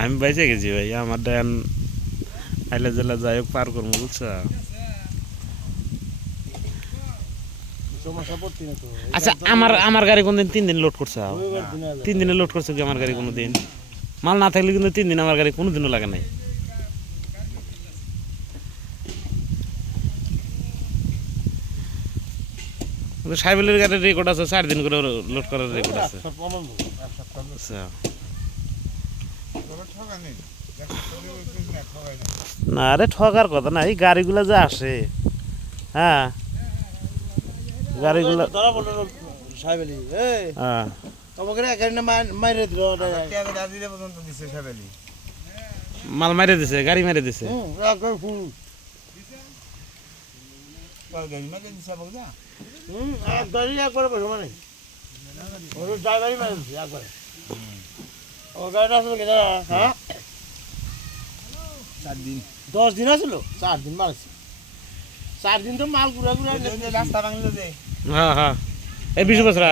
আমি বাইচে গেছি ভাই আমার ডান আইলা জেলা যাই হোক পার করবো বুঝছো আচ্ছা আমার আমার গাড়ি কোনদিন 3 দিন লোড করছে 3 দিনে লোড করছে কি আমার গাড়ি কোনোদিন মাল না থাকলে কিন্তু 3 দিন আমার গাড়ি কোনোদিনও লাগে নাই সাইবেলের গাড়ির রেকর্ড আছে 4 দিন করে লোড করার রেকর্ড আছে আচ্ছা না রে ঠকার কথা না এই গাড়িগুলো যে আসে হ্যাঁ গাড়িগুলো হ্যাঁ মাল মারে দিছে গাড়ি মেরে দিছে হ্যাঁ 10 দিন আসলো 4 দিন মারছে 4 দিন তো মাল ঘুরা ঘুরা রাস্তা ভাঙলো যে হ্যাঁ হ্যাঁ এই 20 বছর